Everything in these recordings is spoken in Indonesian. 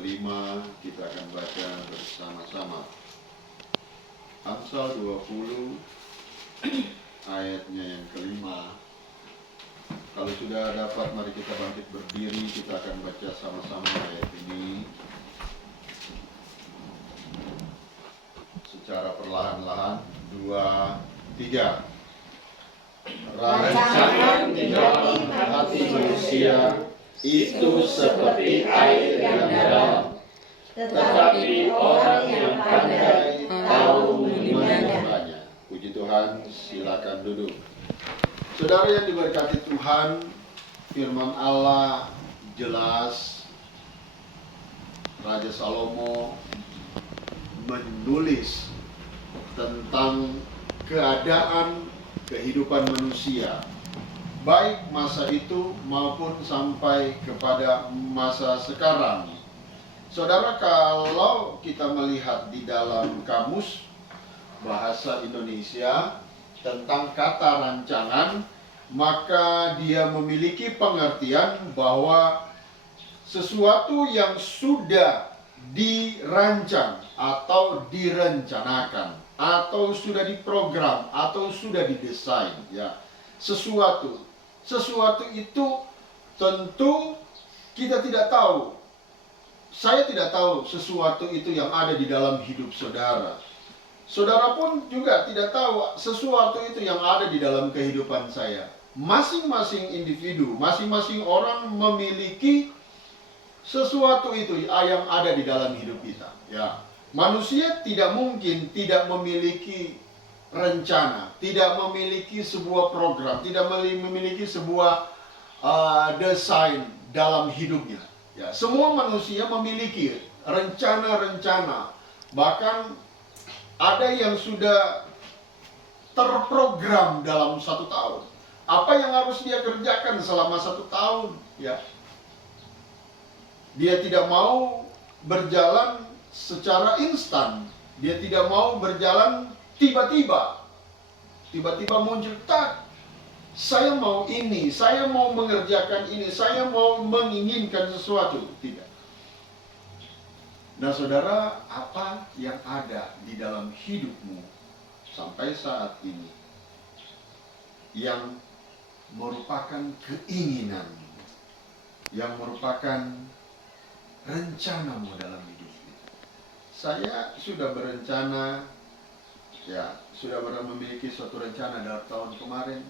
kelima kita akan baca bersama-sama. Amsal 20 ayatnya yang kelima. Kalau sudah dapat, mari kita bangkit berdiri, kita akan baca sama-sama ayat ini secara perlahan-lahan. 2, 3. Rancangan di dalam hati manusia itu seperti air yang dalam, tetapi orang yang pandai tahu menimanya. Puji Tuhan, silakan duduk. Saudara yang diberkati Tuhan, firman Allah jelas. Raja Salomo menulis tentang keadaan kehidupan manusia, baik masa itu maupun sampai kepada masa sekarang. Saudara, kalau kita melihat di dalam kamus bahasa Indonesia tentang kata rancangan, maka dia memiliki pengertian bahwa sesuatu yang sudah dirancang atau direncanakan atau sudah diprogram atau sudah didesain, ya. Sesuatu itu tentu kita tidak tahu. Saya tidak tahu sesuatu itu yang ada di dalam hidup saudara. Saudara pun juga tidak tahu sesuatu itu yang ada di dalam kehidupan saya. Masing-masing individu, masing-masing orang memiliki sesuatu itu yang ada di dalam hidup kita, ya. Manusia tidak mungkin tidak memiliki rencana, tidak memiliki sebuah program, tidak memiliki sebuah desain dalam hidupnya. Ya, semua manusia memiliki rencana-rencana, bahkan ada yang sudah terprogram dalam 1 tahun. Apa yang harus dia kerjakan selama 1 tahun? Ya, dia tidak mau berjalan secara instan. Dia tidak mau berjalan tiba-tiba muncul, tak, saya mau ini, saya mau mengerjakan ini, saya mau menginginkan sesuatu. Tidak. Nah saudara, apa yang ada di dalam hidupmu sampai saat ini yang merupakan keinginan, yang merupakan rencanamu dalam hidup? Saya sudah berencana, ya, sudah memiliki suatu rencana dari tahun kemarin,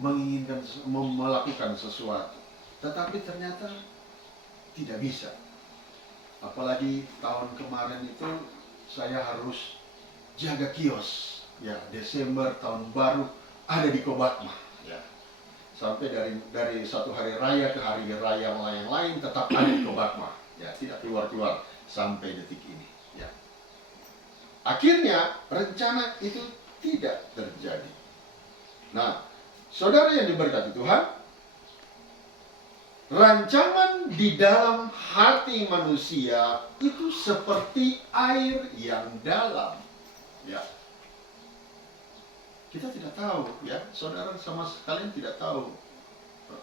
menginginkan melakukan sesuatu, tetapi ternyata tidak bisa. Apalagi tahun kemarin itu saya harus jaga kios, ya, Desember tahun baru ada di Kobatma, ya. Sampai dari satu hari raya ke hari raya yang lain tetap ada di Kobatma, ya, tidak keluar sampai detik ini, ya. Akhirnya rencana itu tidak terjadi. Nah, saudara yang diberkati Tuhan, rancangan di dalam hati manusia itu seperti air yang dalam, ya. Kita tidak tahu, ya, saudara sama sekali tidak tahu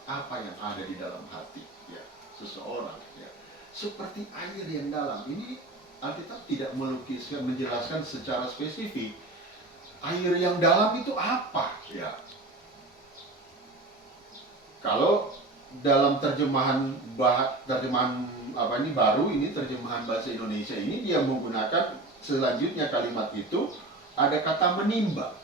apa yang ada di dalam hati, ya, seseorang, ya. Seperti air yang dalam. Ini Alkitab tidak melukiskan, menjelaskan secara spesifik air yang dalam itu apa, ya. Kalau dalam terjemahan baru ini, terjemahan bahasa Indonesia ini, dia menggunakan selanjutnya kalimat itu ada kata menimba.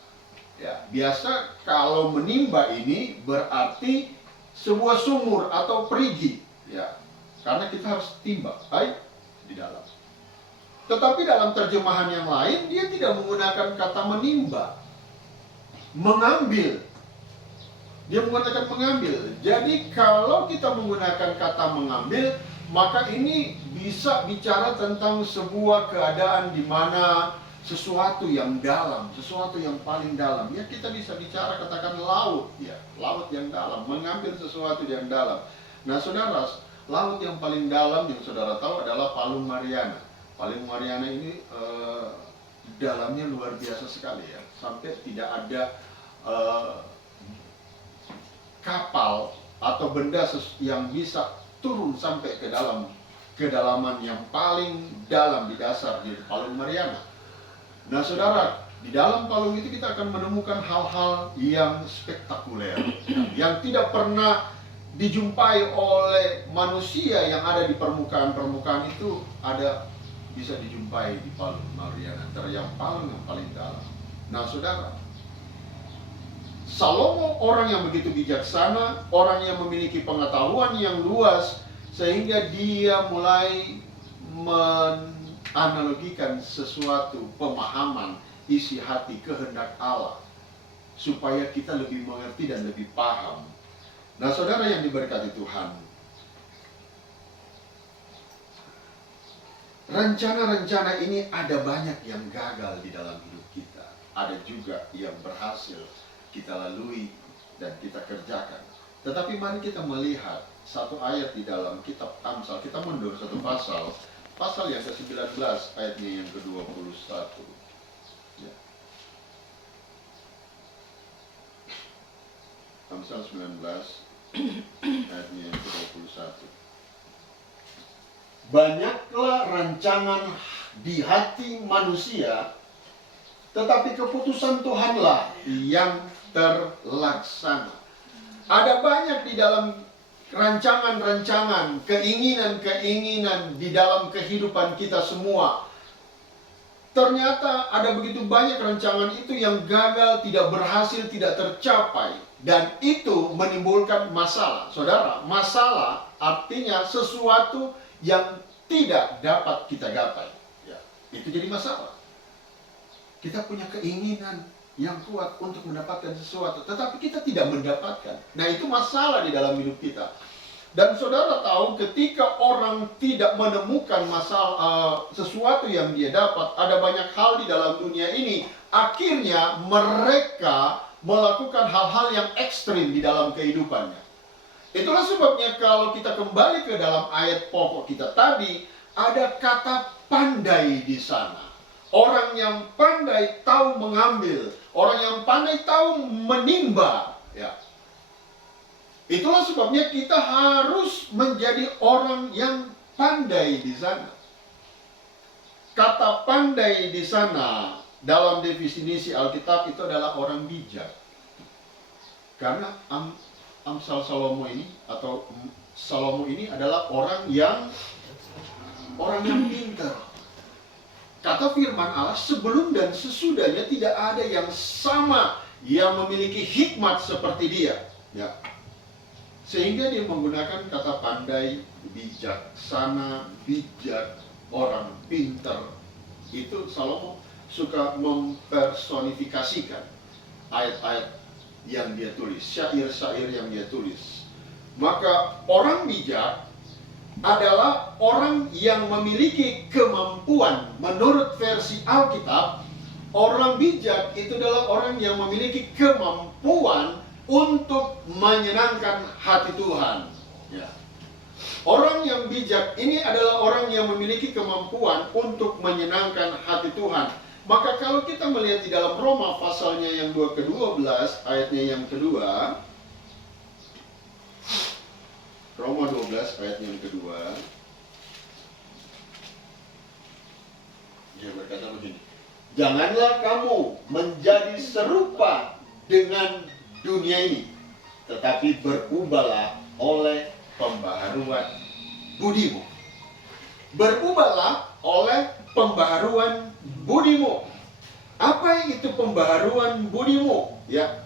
Ya, biasa kalau menimba ini berarti sebuah sumur atau perigi, ya. Karena kita harus timba air di dalam. Tetapi dalam terjemahan yang lain dia tidak menggunakan kata menimba, mengambil. Dia menggunakan mengambil. Jadi kalau kita menggunakan kata mengambil, maka ini bisa bicara tentang sebuah keadaan di mana sesuatu yang dalam, sesuatu yang paling dalam. Ya, kita bisa bicara, katakan laut, ya, laut yang dalam, mengambil sesuatu yang dalam. Nah, saudara, laut yang paling dalam yang saudara tahu adalah Palung Mariana. Palung Mariana ini dalamnya luar biasa sekali, ya, sampai tidak ada kapal atau benda yang bisa turun sampai ke dalam kedalaman yang paling dalam di dasar di Palung Mariana. Nah saudara, di dalam palung itu kita akan menemukan hal-hal yang spektakuler, yang tidak pernah dijumpai oleh manusia yang ada di permukaan itu, ada bisa dijumpai di Palung Mariana, yang palung yang paling dalam. Nah saudara, Salomo orang yang begitu bijaksana, orang yang memiliki pengetahuan yang luas, sehingga dia mulai menganalogikan sesuatu pemahaman isi hati kehendak Allah, supaya kita lebih mengerti dan lebih paham. Nah saudara yang diberkati Tuhan, rencana-rencana ini ada banyak yang gagal di dalam hidup kita, ada juga yang berhasil kita lalui dan kita kerjakan. Tetapi mari kita melihat satu ayat di dalam kitab Amsal. Kita mundur satu pasal yang ke-19 ayatnya yang ke-21. Ya. Amsal 19 ayatnya yang ke-21. Banyaklah rancangan di hati manusia, tetapi keputusan Tuhanlah yang terlaksana. Ada banyak di dalam rancangan-rancangan, keinginan-keinginan di dalam kehidupan kita semua. Ternyata ada begitu banyak rancangan itu yang gagal, tidak berhasil, tidak tercapai. Dan itu menimbulkan masalah. Saudara, masalah artinya sesuatu yang tidak dapat kita gapai. Ya, itu jadi masalah. Kita punya keinginan yang kuat untuk mendapatkan sesuatu, tetapi kita tidak mendapatkan. Nah, itu masalah di dalam hidup kita. Dan saudara tahu, ketika orang tidak menemukan masalah sesuatu yang dia dapat, ada banyak hal di dalam dunia ini, akhirnya mereka melakukan hal-hal yang ekstrim di dalam kehidupannya. Itulah sebabnya kalau kita kembali ke dalam ayat pokok kita tadi, ada kata pandai di sana. Orang yang pandai tahu mengambil, orang yang pandai tahu menimba. Ya. Itulah sebabnya kita harus menjadi orang yang pandai di sana. Kata pandai di sana dalam definisi Alkitab itu adalah orang bijak. Karena Amsal Salomo ini atau Salomo ini adalah orang yang pintar. Kata firman Allah, sebelum dan sesudahnya tidak ada yang sama yang memiliki hikmat seperti dia. Ya. Sehingga dia menggunakan kata pandai, bijaksana, bijak, orang pintar. Itu Salomo suka mempersonifikasikan ayat-ayat yang dia tulis, syair-syair yang dia tulis. Maka orang bijak adalah orang yang memiliki kemampuan. Menurut versi Alkitab, orang bijak itu adalah orang yang memiliki kemampuan untuk menyenangkan hati Tuhan. Ya. Orang yang bijak ini adalah orang yang memiliki kemampuan untuk menyenangkan hati Tuhan. Maka kalau kita melihat di dalam Roma pasalnya yang ke-12, ayatnya yang kedua, Roma 12 ayatnya yang kedua, dia berkata begini, janganlah kamu menjadi serupa dengan dunia ini, tetapi berubahlah oleh pembaharuan budimu. Berubahlah oleh pembaharuan budimu. Apa itu pembaharuan budimu? Ya.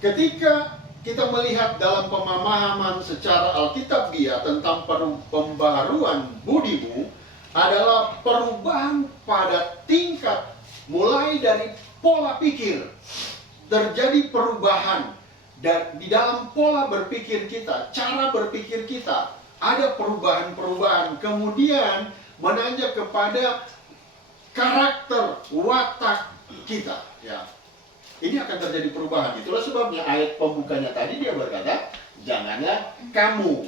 Ketika kita melihat dalam pemahaman secara Alkitabiah tentang pembaharuan budimu adalah perubahan pada tingkat mulai dari pola pikir. Terjadi perubahan dan di dalam pola berpikir kita, cara berpikir kita, ada perubahan-perubahan, kemudian menanjak kepada karakter watak kita. Ya. Ini akan terjadi perubahan. Itulah sebabnya ayat pembukanya tadi dia berkata, janganlah kamu,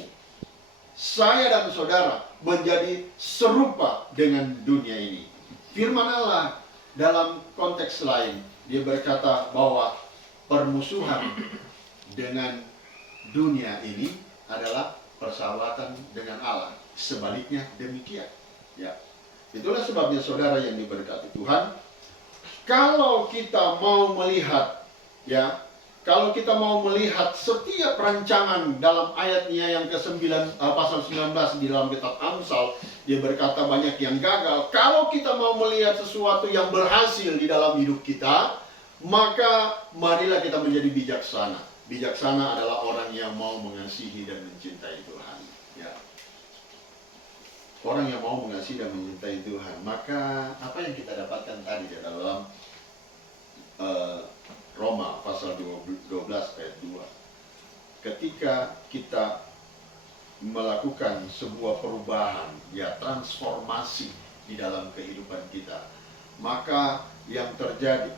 saya dan saudara menjadi serupa dengan dunia ini. Firman Allah dalam konteks lain, dia berkata bahwa permusuhan dengan dunia ini adalah persahabatan dengan Allah. Sebaliknya demikian. Ya. Itulah sebabnya saudara yang diberkati Tuhan, kalau kita mau melihat, ya, kalau kita mau melihat setiap rancangan dalam ayatnya yang ke-9, pasal 19 di dalam kitab Amsal, dia berkata banyak yang gagal. Kalau kita mau melihat sesuatu yang berhasil di dalam hidup kita, maka marilah kita menjadi bijaksana. Bijaksana adalah orang yang mau mengasihi dan mencintai Tuhan. Ya. Orang yang mau mengasihi dan mencintai Tuhan. Maka apa yang kita dapatkan tadi di dalam Roma pasal 12 ayat 2. Ketika kita melakukan sebuah perubahan, ya, transformasi di dalam kehidupan kita, maka yang terjadi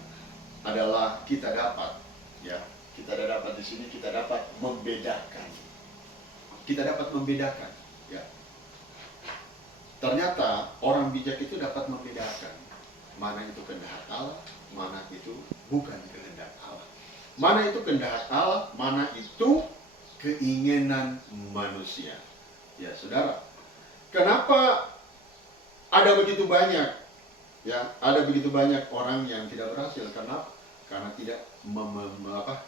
adalah kita dapat, ya, kita dapat di sini, kita dapat membedakan. Kita dapat membedakan, ya. Ternyata orang bijak itu dapat membedakan mana itu kehendak Allah, mana itu bukan kehendak Allah. Mana itu kehendak Allah, mana itu keinginan manusia. Ya, saudara. Kenapa ada begitu banyak, ya, ada begitu banyak orang yang tidak berhasil? Karena tidak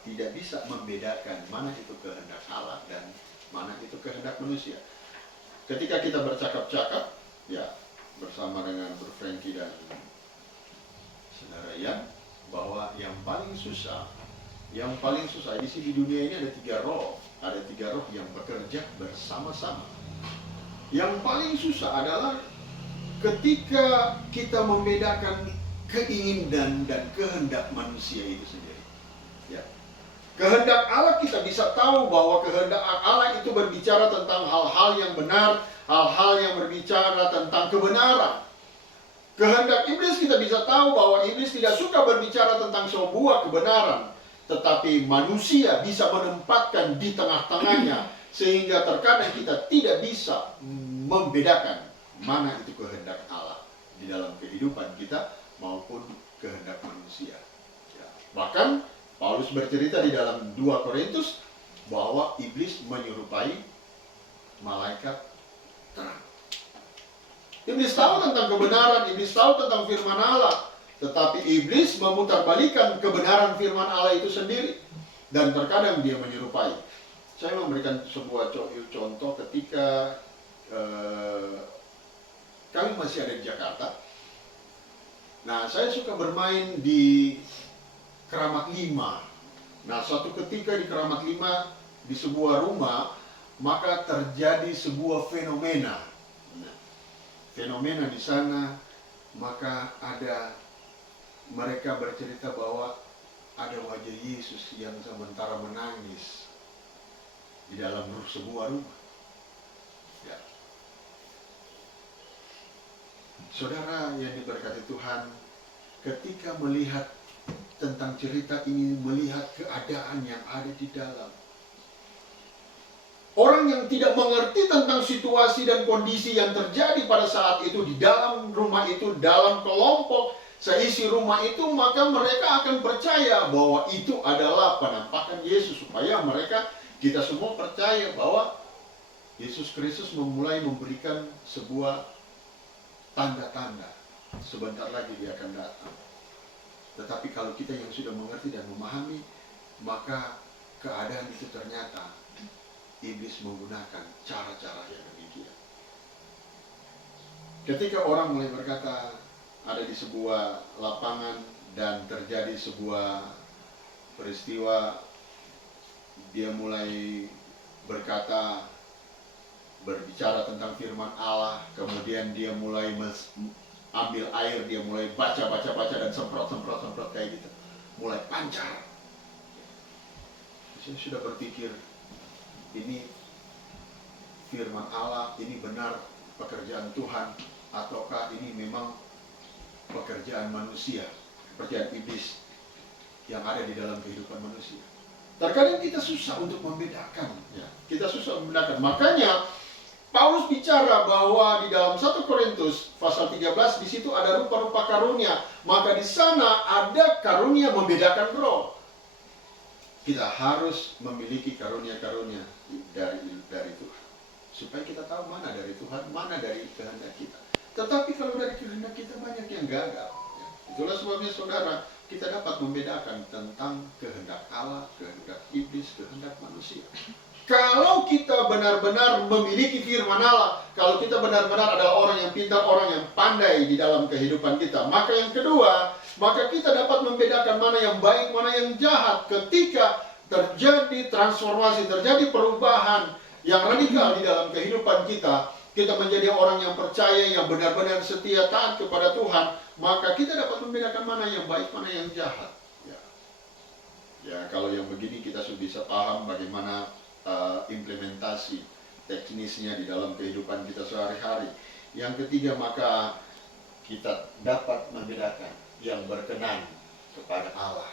tidak bisa membedakan mana itu kehendak Allah dan mana itu kehendak manusia. Ketika kita bercakap-cakap, ya, bersama dengan Bro Frankie dan saudara Ian, bahwa yang paling susah di sini, di dunia ini ada 3 roh. Ada 3 roh yang bekerja bersama-sama. Yang paling susah adalah ketika kita membedakan keinginan dan kehendak manusia itu sendiri. Ya. Kehendak Allah, kita bisa tahu bahwa kehendak Allah itu berbicara tentang hal-hal yang benar, hal-hal yang berbicara tentang kebenaran. Kehendak iblis, kita bisa tahu bahwa iblis tidak suka berbicara tentang sebuah kebenaran, tetapi manusia bisa menempatkan di tengah-tengahnya, sehingga terkadang kita tidak bisa membedakan mana itu kehendak Allah di dalam kehidupan kita maupun kehendak manusia. Ya. Bahkan Paulus bercerita di dalam 2 Korintus bahwa iblis menyerupai malaikat terang. Iblis tahu tentang kebenaran, iblis tahu tentang firman Allah, tetapi iblis memutarbalikkan kebenaran firman Allah itu sendiri, dan terkadang dia menyerupai. Saya memberikan sebuah contoh ketika kami masih ada di Jakarta. Nah, saya suka bermain di Keramat 5. Nah, suatu ketika di Keramat 5, di sebuah rumah, maka terjadi sebuah fenomena. Fenomena di sana, maka ada, mereka bercerita bahwa ada wajah Yesus yang sementara menangis di dalam sebuah rumah. Ya. Saudara yang diberkati Tuhan, ketika melihat tentang cerita ini, melihat keadaan yang ada di dalam, orang yang tidak mengerti tentang situasi dan kondisi yang terjadi pada saat itu di dalam rumah itu, dalam kelompok seisi rumah itu, maka mereka akan percaya bahwa itu adalah penampakan Yesus, supaya mereka, kita semua percaya bahwa Yesus Kristus memulai memberikan sebuah tanda-tanda. Sebentar lagi dia akan datang. Tetapi kalau kita yang sudah mengerti dan memahami, maka keadaan itu ternyata iblis menggunakan cara-cara yang demikian. Ketika orang mulai berkata, ada di sebuah lapangan dan terjadi sebuah peristiwa, dia mulai berkata, berbicara tentang firman Allah, kemudian dia mulai ambil air, dia mulai baca dan semprot kayak gitu, mulai pancar. Saya sudah berpikir, ini firman Allah, ini benar pekerjaan Tuhan, ataukah ini memang pekerjaan manusia, pekerjaan iblis yang ada di dalam kehidupan manusia. Terkadang kita susah untuk membedakan, ya. Kita susah membedakan. Makanya Paulus bicara bahwa di dalam 1 Korintus pasal 13, di situ ada rupa-rupa karunia. Maka di sana ada karunia membedakan roh. Kita harus memiliki karunia-karunia dari Tuhan. supaya kita tahu mana dari Tuhan, mana dari kehendak kita. Tetapi kalau dari kehendak kita banyak yang gagal. Ya. Itulah sebabnya saudara, kita dapat membedakan tentang kehendak Allah, kehendak iblis, kehendak manusia. Kalau kita benar-benar memiliki firman Allah, kalau kita benar-benar adalah orang yang pintar, orang yang pandai di dalam kehidupan kita, maka yang kedua, maka kita dapat membedakan mana yang baik, mana yang jahat. Ketika terjadi transformasi, terjadi perubahan yang radikal di dalam kehidupan kita, kita menjadi orang yang percaya, yang benar-benar setia taat kepada Tuhan, maka kita dapat membedakan mana yang baik, mana yang jahat. Ya, kalau yang begini kita sudah bisa paham bagaimana implementasi teknisnya di dalam kehidupan kita sehari-hari. Yang ketiga, maka kita dapat membedakan yang berkenan kepada Allah.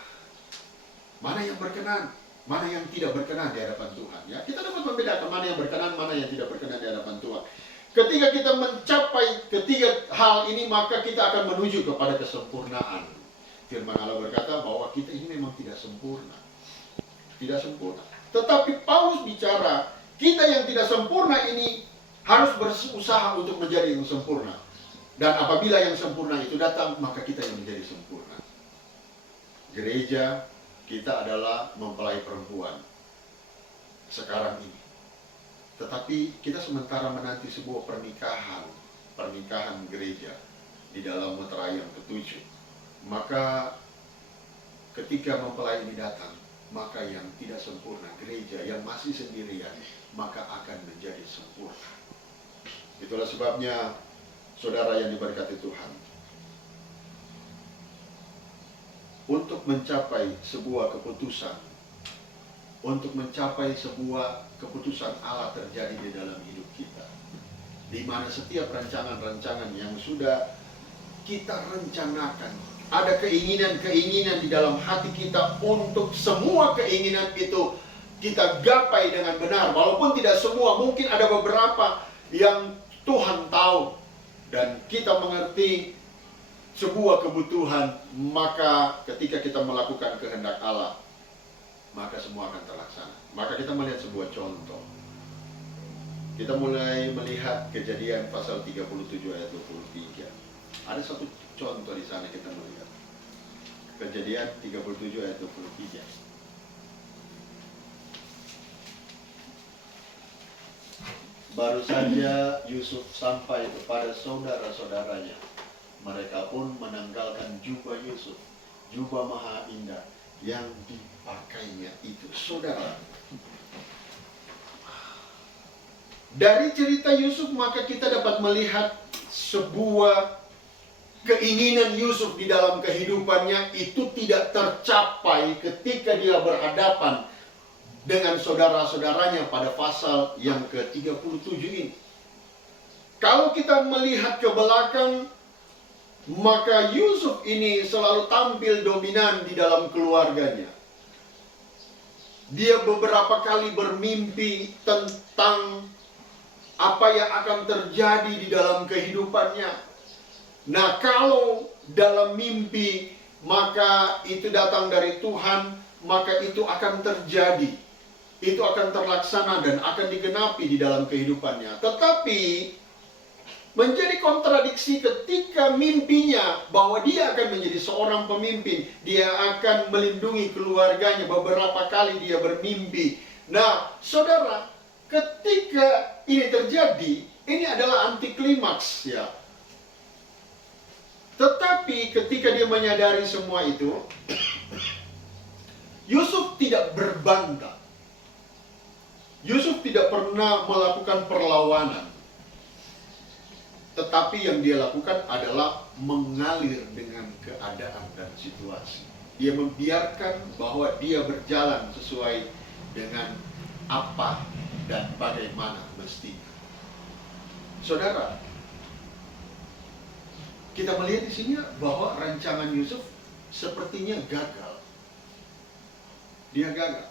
Mana yang berkenan, mana yang tidak berkenan di hadapan Tuhan. Ya, kita dapat membedakan mana yang berkenan, mana yang tidak berkenan di hadapan Tuhan. Ketika kita mencapai ketiga hal ini, maka kita akan menuju kepada kesempurnaan. Firman Allah berkata bahwa kita ini memang tidak sempurna. Tidak sempurna. Tetapi Paulus bicara, kita yang tidak sempurna ini harus berusaha untuk menjadi yang sempurna. Dan apabila yang sempurna itu datang, maka kita yang menjadi sempurna. Gereja kita adalah mempelai perempuan sekarang ini. Tetapi kita sementara menanti sebuah pernikahan gereja di dalam meterai yang ketujuh. Maka ketika mempelai ini datang, maka yang tidak sempurna, gereja yang masih sendirian, maka akan menjadi sempurna. Itulah sebabnya, saudara yang diberkati Tuhan, untuk mencapai sebuah keputusan, untuk mencapai sebuah keputusan Allah terjadi di dalam hidup kita, di mana setiap rancangan-rancangan yang sudah kita rencanakan, ada keinginan-keinginan di dalam hati kita, untuk semua keinginan itu kita gapai dengan benar. Walaupun tidak semua, mungkin ada beberapa yang Tuhan tahu dan kita mengerti sebuah kebutuhan, maka ketika kita melakukan kehendak Allah, maka semua akan terlaksana. Maka kita melihat sebuah contoh. Kita mulai melihat Kejadian pasal 37 ayat 23. Ada satu contoh di sana kita melihat. Kejadian 37 ayat 23. Baru saja Yusuf sampai kepada saudara-saudaranya. Mereka pun menanggalkan jubah Yusuf, jubah maha indah yang dipakainya itu. Saudara, dari cerita Yusuf maka kita dapat melihat sebuah keinginan Yusuf di dalam kehidupannya itu tidak tercapai ketika dia berhadapan dengan saudara-saudaranya pada pasal yang ke-37 ini. Kalau kita melihat ke belakang, maka Yusuf ini selalu tampil dominan di dalam keluarganya. Dia beberapa kali bermimpi tentang apa yang akan terjadi di dalam kehidupannya. Nah, kalau dalam mimpi, maka itu datang dari Tuhan, maka itu akan terjadi. Itu akan terlaksana dan akan digenapi di dalam kehidupannya. Tetapi menjadi kontradiksi ketika mimpinya bahwa dia akan menjadi seorang pemimpin, dia akan melindungi keluarganya. Beberapa kali dia bermimpi. Nah, saudara, ketika ini terjadi, ini adalah anti klimaks, ya. Tetapi ketika dia menyadari semua itu, Yusuf tidak berbantah. Yusuf tidak pernah melakukan perlawanan. Tetapi yang dia lakukan adalah mengalir dengan keadaan dan situasi. Dia membiarkan bahwa dia berjalan sesuai dengan apa dan bagaimana mestinya. Saudara, kita melihat di sini bahwa rancangan Yusuf sepertinya gagal. Dia gagal.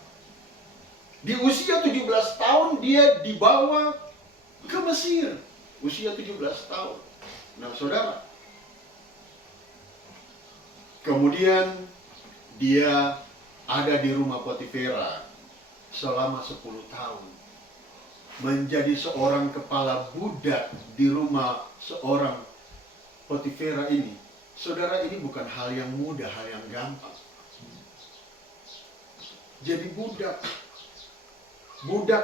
Di usia 17 tahun dia dibawa ke Mesir. Usia 17 tahun. Nah, saudara, kemudian dia ada di rumah Potifera selama 10 tahun. menjadi seorang kepala budak di rumah seorang Potifera ini, saudara, ini bukan hal yang mudah, hal yang gampang. Jadi budak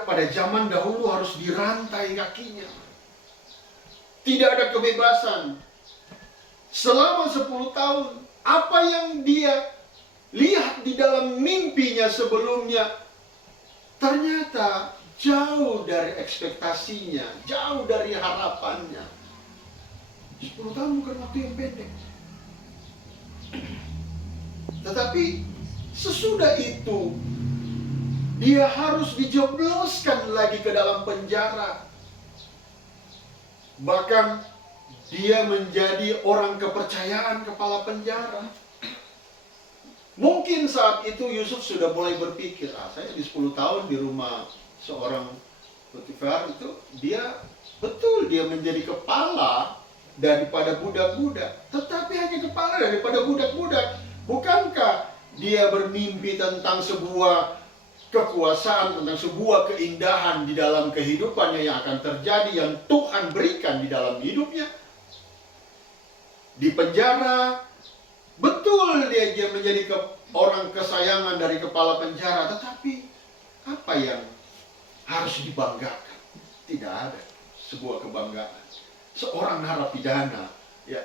pada zaman dahulu harus dirantai kakinya. Tidak ada kebebasan. Selama 10 tahun, apa yang dia lihat di dalam mimpinya sebelumnya, ternyata jauh dari ekspektasinya, jauh dari harapannya. 10 tahun bukan waktu yang pendek. Tetapi sesudah itu, dia harus dijebloskan lagi ke dalam penjara. Bahkan dia menjadi orang kepercayaan kepala penjara. Mungkin saat itu Yusuf sudah mulai berpikir, saya di 10 tahun di rumah seorang Potifar itu, dia menjadi kepala daripada budak-budak. Tetapi hanya kepala daripada budak-budak. Bukankah dia bermimpi tentang sebuah kekuasaan, tentang sebuah keindahan di dalam kehidupannya yang akan terjadi, yang Tuhan berikan di dalam hidupnya? Di penjara, betul dia menjadi orang kesayangan dari kepala penjara, tetapi apa yang harus dibanggakan? Tidak ada sebuah kebanggaan. Seorang narapidana, ya.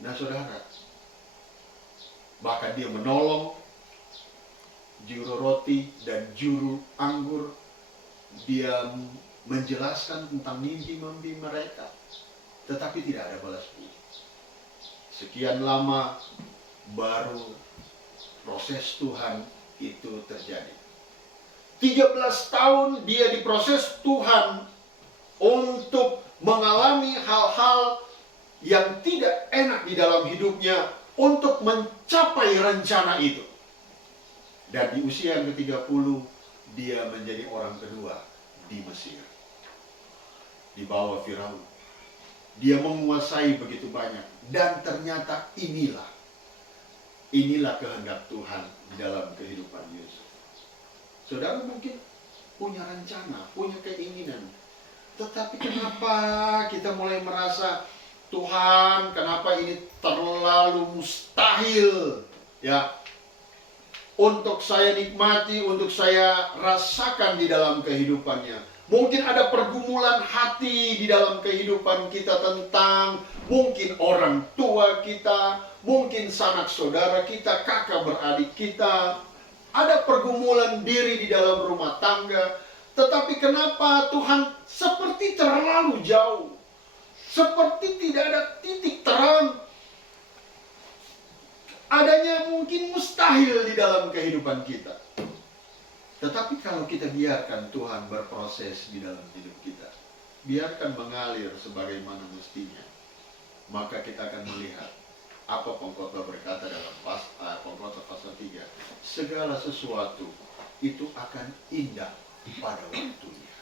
Nah saudara, bahkan dia menolong juru roti dan juru anggur. Dia menjelaskan tentang mimpi-mimpi mereka, tetapi tidak ada balas budi. Sekian lama baru proses Tuhan itu terjadi. 13 tahun dia diproses Tuhan untuk mengalami hal-hal yang tidak enak di dalam hidupnya untuk mencapai rencana itu. Dan di usia yang ke-30 dia menjadi orang kedua di Mesir. Di bawah Firaun. Dia menguasai begitu banyak. Dan ternyata inilah kehendak Tuhan di dalam kehidupan Yusuf. Saudara mungkin punya rencana, punya keinginan. Tetapi kenapa kita mulai merasa, Tuhan, kenapa ini terlalu mustahil, ya, untuk saya nikmati, untuk saya rasakan di dalam kehidupannya. Mungkin ada pergumulan hati di dalam kehidupan kita tentang mungkin orang tua kita, mungkin sanak saudara kita, kakak beradik kita. Ada pergumulan diri di dalam rumah tangga. Tetapi kenapa Tuhan seperti terlalu jauh? Seperti tidak ada titik terang. Adanya mungkin mustahil di dalam kehidupan kita. Tetapi kalau kita biarkan Tuhan berproses di dalam hidup kita, biarkan mengalir sebagaimana mestinya, maka kita akan melihat apa Pengkhotbah berkata dalam Pengkhotbah pasal 3, segala sesuatu itu akan indah pada waktunya.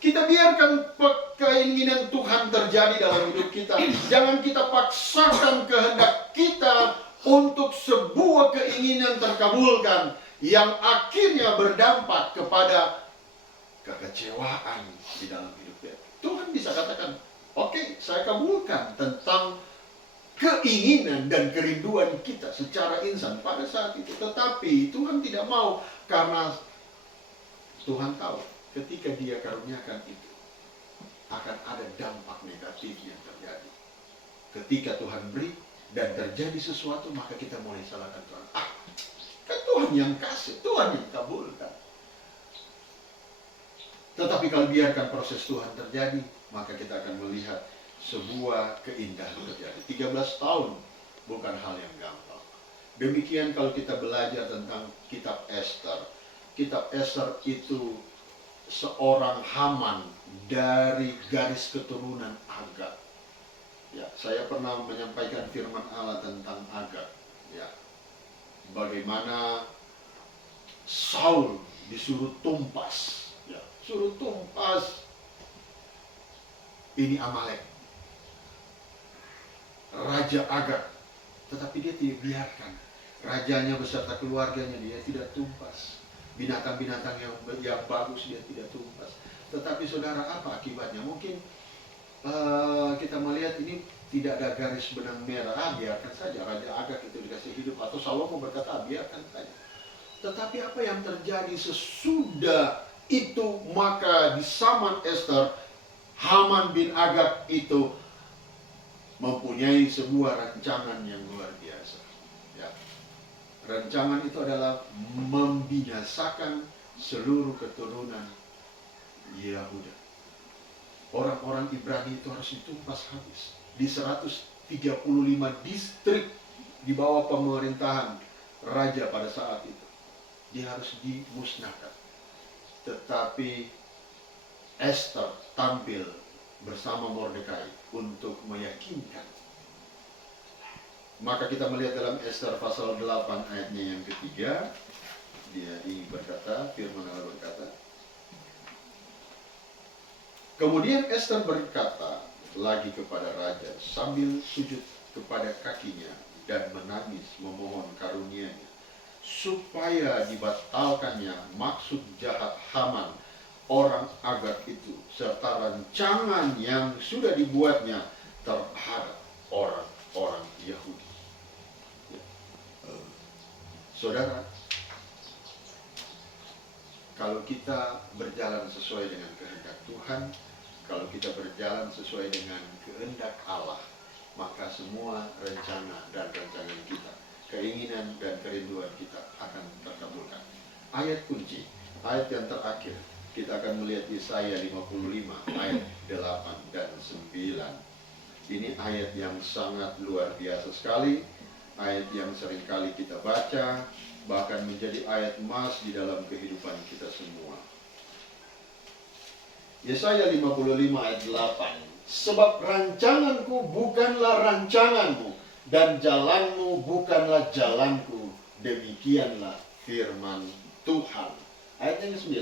Kita biarkan keinginan Tuhan terjadi dalam hidup kita. Jangan kita paksakan kehendak kita untuk sebuah keinginan terkabulkan yang akhirnya berdampak kepada kekecewaan di dalam hidup kita. Tuhan bisa katakan, oke, saya kabulkan tentang keinginan dan kerinduan kita secara insan pada saat itu. Tetapi Tuhan tidak mau, karena Tuhan tahu ketika dia karuniakan itu akan ada dampak negatif yang terjadi. Ketika Tuhan beri dan terjadi sesuatu, maka kita mulai salahkan Tuhan. Kan Tuhan yang kasih, Tuhan yang kabulkan. Tetapi kalau biarkan proses Tuhan terjadi, maka kita akan melihat sebuah keindahan terjadi. 13 tahun bukan hal yang gampang. Demikian kalau kita belajar tentang kitab Ester. Kitab Ester itu seorang Haman dari garis keturunan Agag. Ya, saya pernah menyampaikan firman Allah tentang Agag. Ya, bagaimana Saul disuruh tumpas. Ya, suruh tumpas. Ini Amalek, Raja Agag. Tetapi dia tidak biarkan rajanya beserta keluarganya, dia tidak tumpas. binatang-binatang yang bagus dia tidak tumpas. Tetapi saudara, apa akibatnya? Mungkin kita melihat ini tidak ada garis benang merah, biarkan saja Raja Agag itu dikasih hidup, atau Salomo berkata biarkan saja. Tetapi apa yang terjadi sesudah itu? Maka di zaman Esther, Haman bin Agag itu mempunyai sebuah rancangan yang luar biasa. Ya. Rancangan itu adalah membinasakan seluruh keturunan Yehuda. Orang-orang Ibrani itu harus ditumpas habis. Di 135 distrik di bawah pemerintahan raja pada saat itu, dia harus dimusnahkan. Tetapi Esther tampil bersama Mordekai untuk meyakinkan. Maka kita melihat dalam Esther pasal 8 ayatnya yang ketiga, dia ini berkata, firman Allah berkata, kemudian Esther berkata lagi kepada raja sambil sujud kepada kakinya dan menangis memohon karunia-Nya, supaya dibatalkannya maksud jahat Haman orang Agag itu, serta rancangan yang sudah dibuatnya terhadap orang-orang Yahudi. Saudara, kalau kita berjalan sesuai dengan kehendak Tuhan, kalau kita berjalan sesuai dengan kehendak Allah, maka semua rencana dan rancangan kita, keinginan dan kerinduan kita akan terkabulkan. Ayat kunci, ayat yang terakhir, kita akan melihat Yesaya 55 ayat 8 dan 9. Ini ayat yang sangat luar biasa sekali, ayat yang seringkali kita baca, bahkan menjadi ayat emas di dalam kehidupan kita semua. Yesaya 55 ayat 8. Sebab rancanganku bukanlah rancanganmu, dan jalanmu bukanlah jalanku, demikianlah firman Tuhan. Ayat yang ke-9.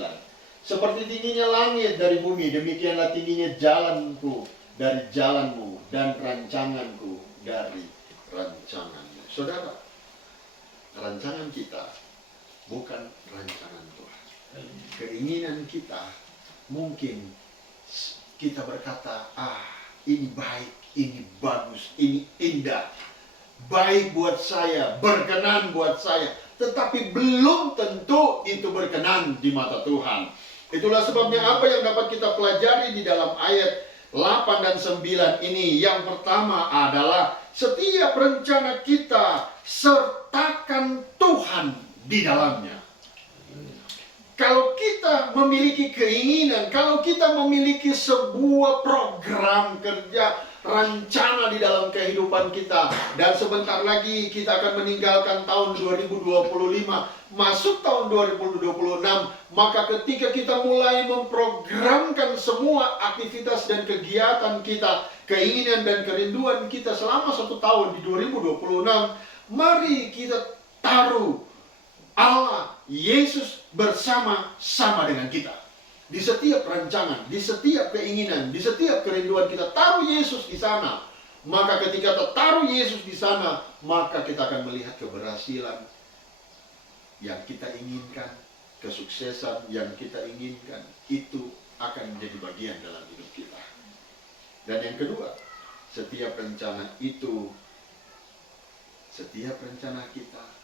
Seperti tingginya langit dari bumi, demikianlah tingginya jalanku dari jalanmu, dan rancanganku dari rancanganmu. Saudara, rancangan kita bukan rancangan Tuhan. Keinginan kita, mungkin kita berkata, ini baik, ini bagus, ini indah, baik buat saya, berkenan buat saya. Tetapi belum tentu itu berkenan di mata Tuhan. Itulah sebabnya apa yang dapat kita pelajari di dalam ayat 8 dan 9 ini. Yang pertama adalah setiap rencana kita sertakan Tuhan di dalamnya. Kalau kita memiliki keinginan, kalau kita memiliki sebuah program kerja, rencana di dalam kehidupan kita, dan sebentar lagi kita akan meninggalkan tahun 2025, masuk tahun 2026, maka ketika kita mulai memprogramkan semua aktivitas dan kegiatan kita, keinginan dan kerinduan kita selama 1 tahun di 2026, mari kita taruh Allah, Yesus bersama-sama dengan kita. Di setiap rancangan, di setiap keinginan, di setiap kerinduan kita, taruh Yesus di sana. Maka ketika kita taruh Yesus di sana, maka kita akan melihat keberhasilan yang kita inginkan, kesuksesan yang kita inginkan, itu akan menjadi bagian dalam hidup kita. Dan yang kedua, setiap rencana itu, setiap rencana kita,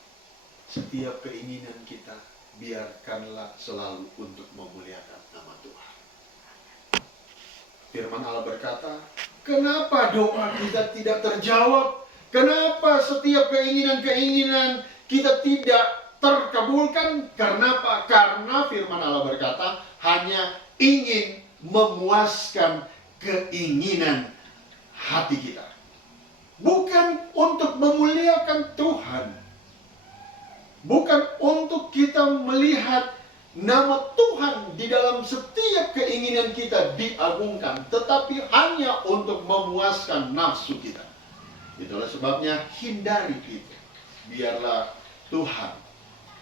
setiap keinginan kita, biarkanlah selalu untuk memuliakan nama Tuhan. Firman Allah berkata, kenapa doa kita tidak terjawab? Kenapa setiap keinginan-keinginan kita tidak terkabulkan? Kenapa? Karena firman Allah berkata, hanya ingin memuaskan keinginan hati kita. Bukan untuk memuliakan Tuhan. Bukan untuk kita melihat nama Tuhan di dalam setiap keinginan kita diagungkan, tetapi hanya untuk memuaskan nafsu kita. Itulah sebabnya hindari itu. Biarlah Tuhan,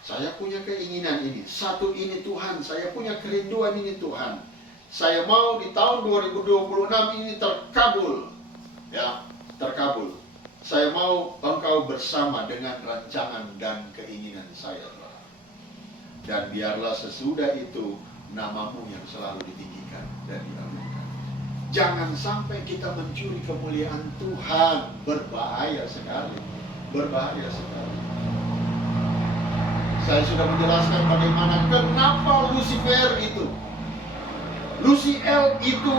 saya punya keinginan ini, satu ini Tuhan, saya punya kerinduan ini Tuhan. Saya mau di tahun 2026 ini terkabul. Ya, terkabul. Saya mau Engkau bersama dengan rancangan dan keinginan saya. Dan biarlah sesudah itu namamu yang selalu ditinggikan dan diagungkan. Jangan sampai kita mencuri kemuliaan Tuhan. Berbahaya sekali. Berbahaya sekali. Saya sudah menjelaskan bagaimana kenapa Lucifer itu, Luciel itu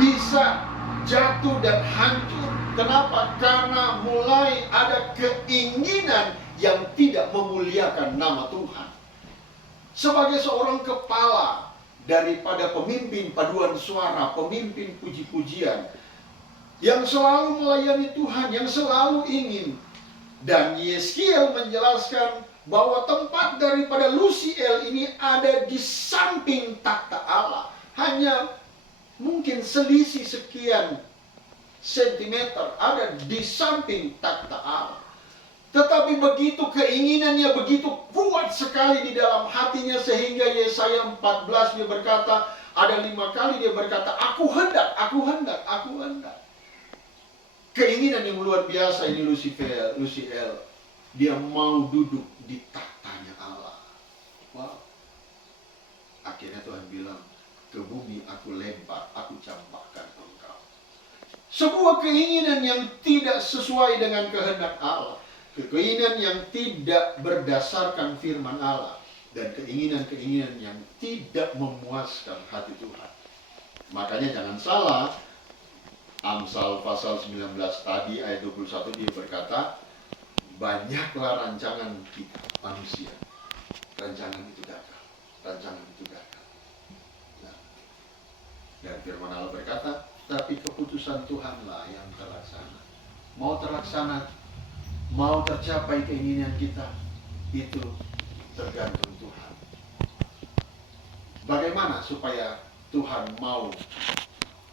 bisa jatuh dan hancur. Kenapa? Karena mulai ada keinginan yang tidak memuliakan nama Tuhan. Sebagai seorang kepala daripada pemimpin paduan suara, pemimpin puji-pujian, yang selalu melayani Tuhan, yang selalu ingin. Dan Yeskiel menjelaskan bahwa tempat daripada Luciel ini ada di samping takhta Allah. Hanya mungkin selisih sekian sentimeter ada di samping takhta Allah. Tetapi begitu keinginannya begitu kuat sekali di dalam hatinya, sehingga Yesaya 14 dia berkata, ada 5 kali dia berkata, aku hendak, aku hendak, aku hendak. Keinginan yang luar biasa ini Luciel. Dia mau duduk di tahtanya Allah. Wow. Akhirnya Tuhan bilang, ke bumi aku lempar, aku campakkan engkau. Sebuah keinginan yang tidak sesuai dengan kehendak Allah. Keinginan yang tidak berdasarkan firman Allah. Dan keinginan-keinginan yang tidak memuaskan hati Tuhan. Makanya jangan salah, Amsal pasal 19 tadi ayat 21 dia berkata, banyaklah rancangan kita manusia. Rancangan itu gagal. Rancangan itu gagal. Nah, dan firman Allah berkata, tapi keputusan Tuhanlah yang terlaksana. Mau terlaksana, mau tercapai keinginan kita, itu tergantung Tuhan. Bagaimana supaya Tuhan mau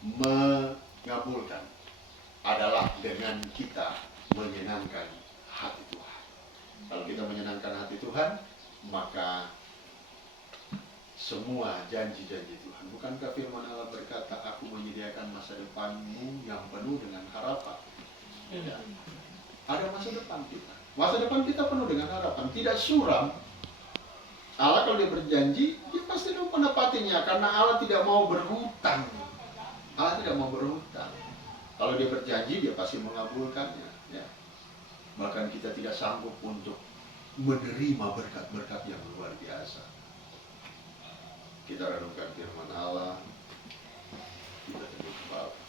mengabulkan? Adalah dengan kita menyenangkan hati Tuhan. Kalau kita menyenangkan hati Tuhan, maka semua janji-janji Tuhan. Bukankah firman Allah berkata, aku menyediakan masa depanmu yang penuh dengan harapan. Ya. Ada masa depan kita. Masa depan kita penuh dengan harapan, tidak suram. Allah kalau dia berjanji, dia pasti menepatinya, karena Allah tidak mau berhutang. Allah tidak mau berhutang. Kalau dia berjanji, dia pasti mengabulkannya. Ya. Bahkan kita tidak sanggup untuk menerima berkat-berkat yang luar biasa. Kita renungkan firman Allah, kita teduh kembali.